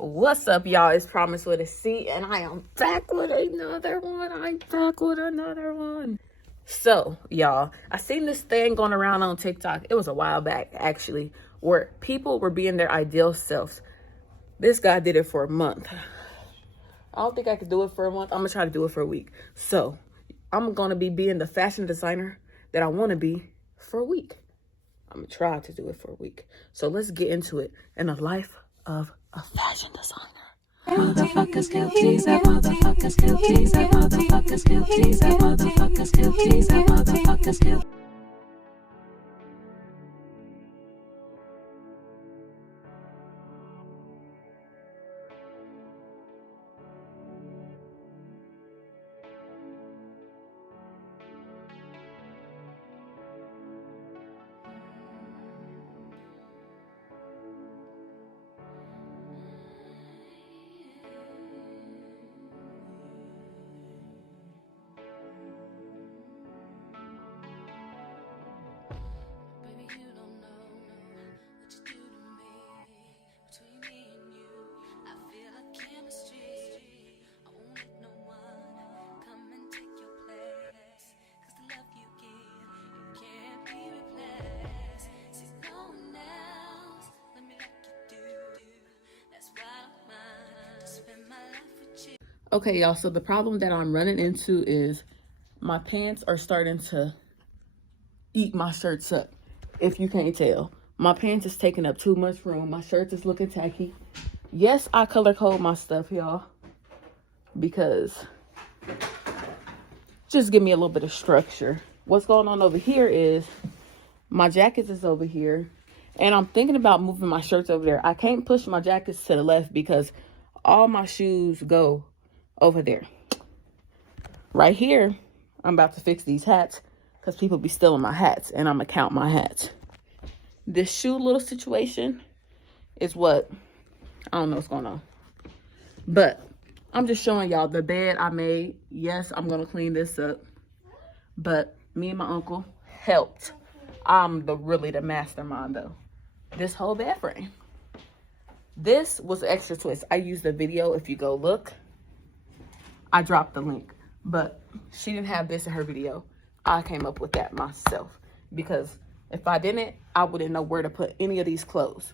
What's up, y'all? It's Promise with a C, and I am back with another one. So, y'all, I seen this thing going around on TikTok. It was a while back, actually, where people were being their ideal selves. This guy did it for a month. I don't think I could do it for a month. I'm gonna try to do it for a week. So, I'm gonna be being the fashion designer that I want to be for a week. I'm gonna try to do it for a week. So let's get into it in the life of a fashion designer. Motherfuckers guilty, that motherfuckers guilty, that motherfuckers guilty, that motherfuckers guilty, that motherfuckers guilty. Okay, y'all, so the problem that I'm running into is my pants are starting to eat my shirts up. If you can't tell, my pants is taking up too much room. My shirt is looking tacky. Yes, I color code my stuff, y'all, because just give me a little bit of structure. What's going on over here is my jackets is over here, and I'm thinking about moving my shirts over there. I can't push my jackets to the left because all my shoes go over there. Right here, I'm about to fix these hats because people be stealing my hats, and I'm gonna count my hats. This shoe little situation is what, I don't know what's going on. But I'm just showing y'all the bed I made. Yes, I'm gonna clean this up. But me and my uncle helped. I'm really the mastermind though. This whole bed frame. This was an extra twist. I used the video. If you go look, I dropped the link. But she didn't have this in her video. I came up with that myself. Because if I didn't, I wouldn't know where to put any of these clothes.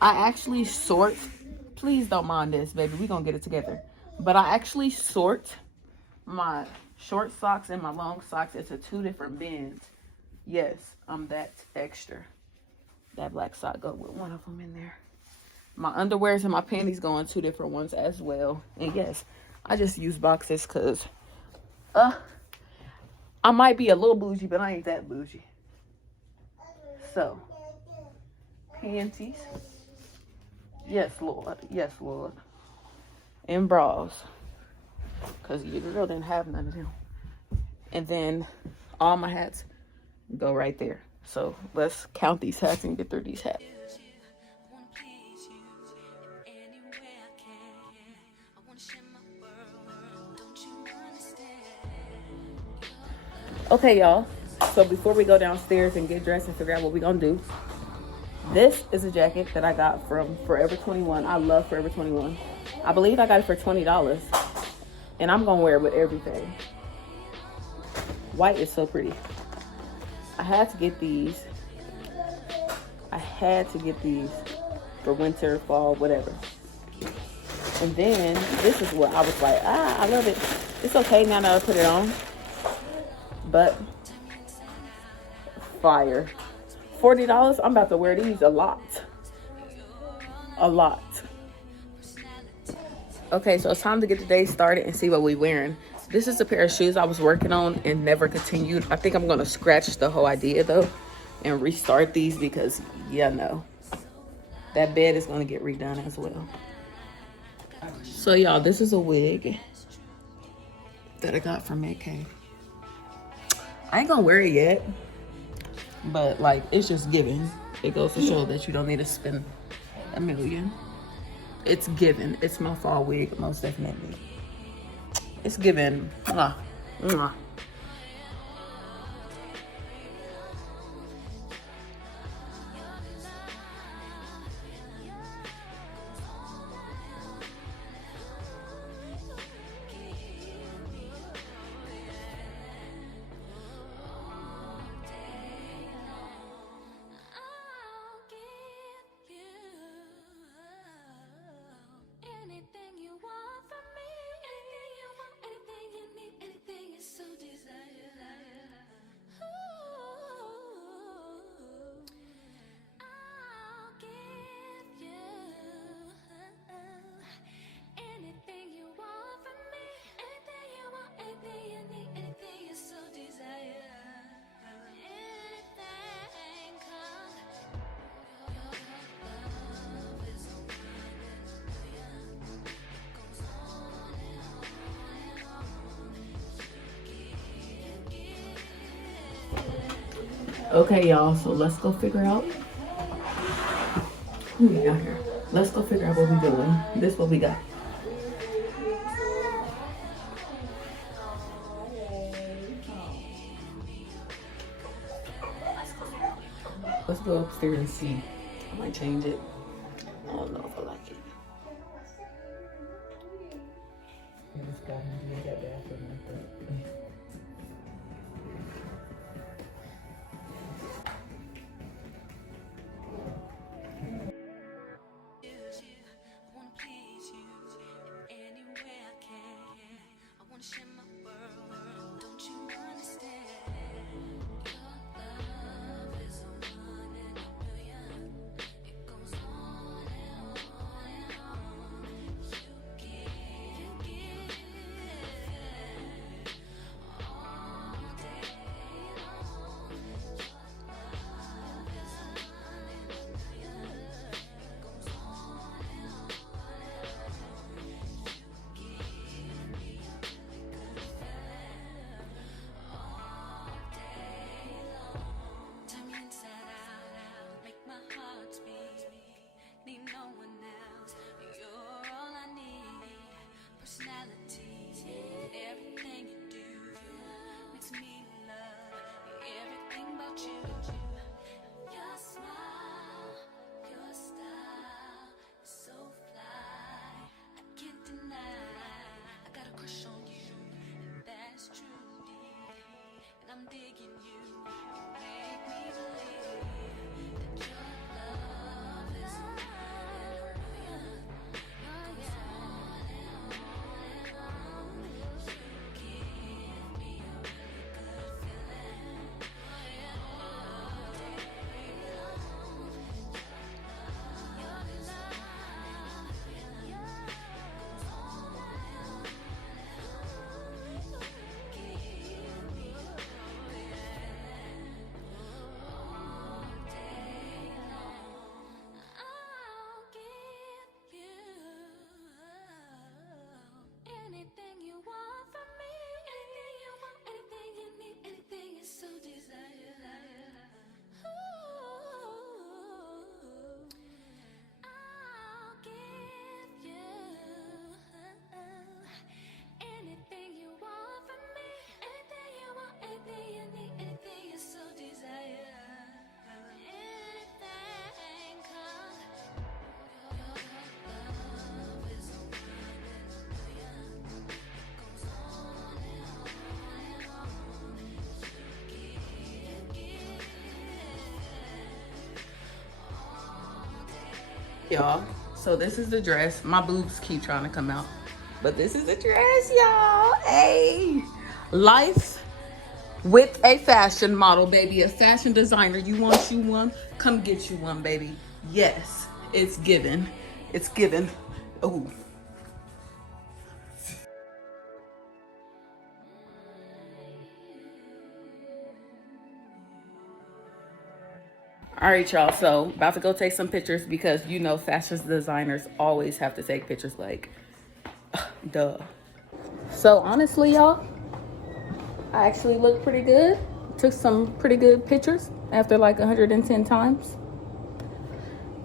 I actually sort. Please don't mind this, baby. We're going to get it together. But I actually sort my short socks and my long socks into two different bins. Yes, I'm that extra. That black sock go with one of them in there. My underwears and my panties go in two different ones as well. And yes, I just use boxes because I might be a little bougie, but I ain't that bougie. So, panties. Yes, Lord. Yes, Lord. And bras. Because your girl didn't have none of them. And then all my hats go right there. So, let's count these hats and get through these hats. Okay, y'all. So before we go downstairs and get dressed and figure out what we're going to do, this is a jacket that I got from Forever 21. I love Forever 21. I believe I got it for $20. And I'm going to wear it with everything. White is so pretty. I had to get these. For winter, fall, whatever. And then this is what I was like, I love it. It's okay now that I put it on. But fire. $40, I'm about to wear these a lot. Okay, so it's time to get the day started and see what we're wearing. This is a pair of shoes I was working on and never continued. I think I'm going to scratch the whole idea though and restart these because, yeah, no. That bed is going to get redone as well. So, y'all, this is a wig that I got from Metcalf. I ain't gonna wear it yet, but like it's just giving. It goes to show that you don't need to spend $1 million. It's given. It's my fall wig, most definitely. It's given. Mwah. Mwah. Okay, y'all, so let's go figure out who we got here. Let's go figure out what we're doing. This is what we got. Let's go upstairs and see. I might change it. I don't know if I like it. Y'all, so this is the dress. My boobs keep trying to come out, but this is the dress, y'all. Hey, life with a fashion model, baby, a fashion designer. You want you one? Come get you one, baby. Yes, it's given. It's given. Oh. All right, y'all, so about to go take some pictures because you know fashion designers always have to take pictures, like, duh. So honestly, y'all, I actually look pretty good. Took some pretty good pictures after like 110 times.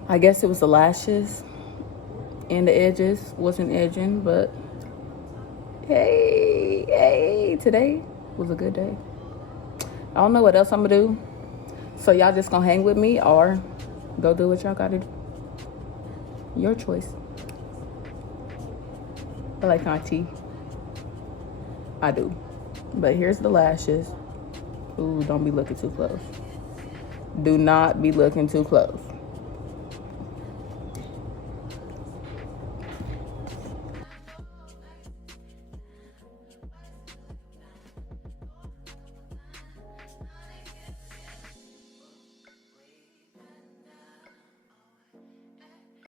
I guess it was the lashes and the edges wasn't edging, but hey, today was a good day. I don't know what else I'm gonna do. So y'all just gonna hang with me or go do what y'all gotta do. Your choice. I like my tea. I do. But here's the lashes. Ooh, don't be looking too close. Do not be looking too close.